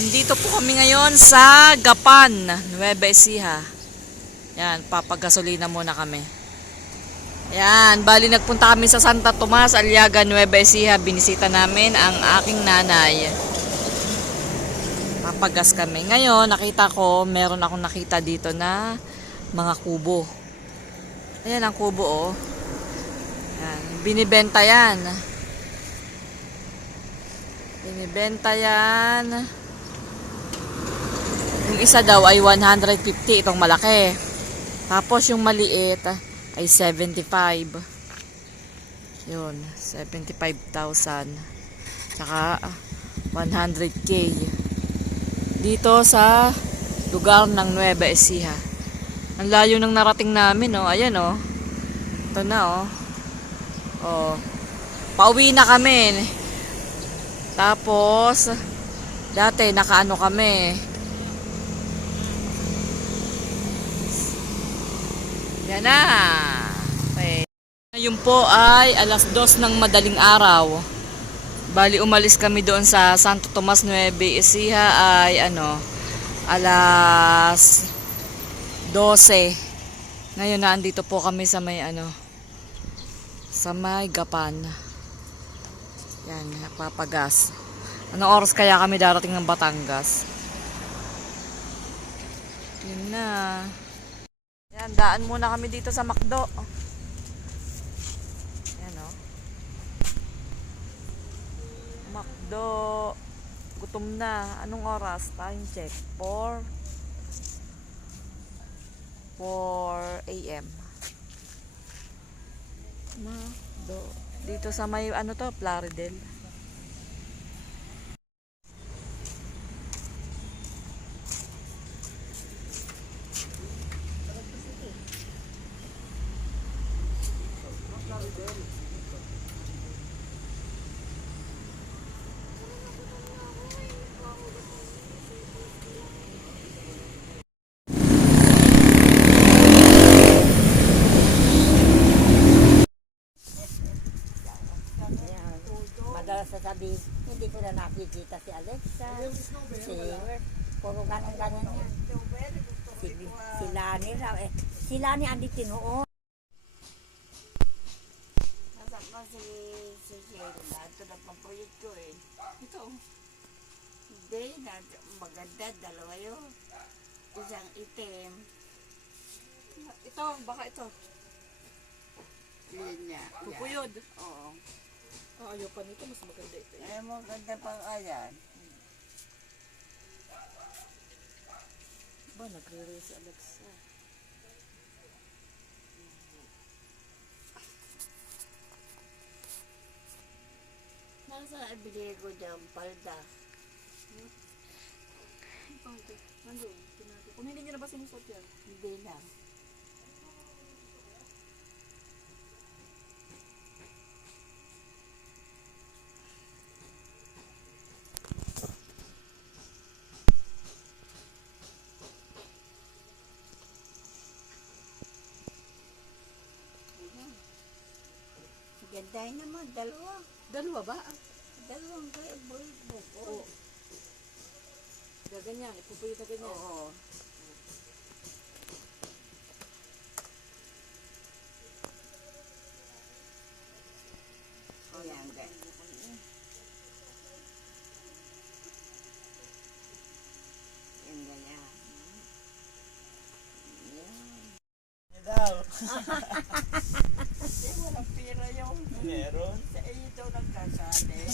Andito po kami ngayon sa Gapan, Nueva Ecija. Yan, papagasolina muna kami. Yan, bali nagpunta kami sa Santa Tomas, Aliaga, Nueva Ecija. Binisita namin ang aking nanay. Papagas kami. Ngayon, nakita ko, meron akong nakita dito na mga kubo. Ayan ang kubo, oh. Yan, binibenta yan. Binibenta yan. Yung isa daw ay 150, itong malaki. Tapos yung maliit ay 75. Yun, 75,000. Tsaka 100K. Dito sa lugar ng Nueva Ecija. Ang layo ng narating namin, oh. Ayan, oh. Ito na, oh. Oh. Pauwi na kami. Tapos, dati nakaano kami. Yan na. Okay. Ngayon po ay alas 2 ng madaling araw. Bali umalis kami doon sa Santo Tomas, Nueva Ecija ay alas 12. Ngayon na andito po kami sa may sa may Gapan. Yan, papagas. Anong oras kaya kami darating ng Batangas? Yun na. Yan, daan muna kami dito sa McDo. Yan, oh. McDo. Gutom na. Anong oras? Time check. 4 a.m. McDo. Dito sa may Plaridel. Madalas sasabihin, hindi ko na nakikita si Alexa, puro ganun-ganun niya. Si Lani raw si Lani andito noon. Nasaan ko si Sheila, ito na pang proyekto eh. Ito. Hindi, maganda, dalawa yun. Isang itim. Ito, baka ito. Linya. Pupuyod. Oo. Ayaw pa nito, mas maganda ito. Eh, maganda pang ayan. Ba, nagre-race si Alexa. Nasa ibigay ko dyan, palda. Nandun, kung hindi nyo na ba sinusot yan? Hindi lang. Gandahin naman, dalawa. Dalawa ba? Dalawang bulbog. Oo. Gaganyan, ipupuyod na ganyan. Oo. Ayan, ganyan. Yan, ganyan. Yan. Daw. Walang pira yung Meron? sa iyo daw nagkasali.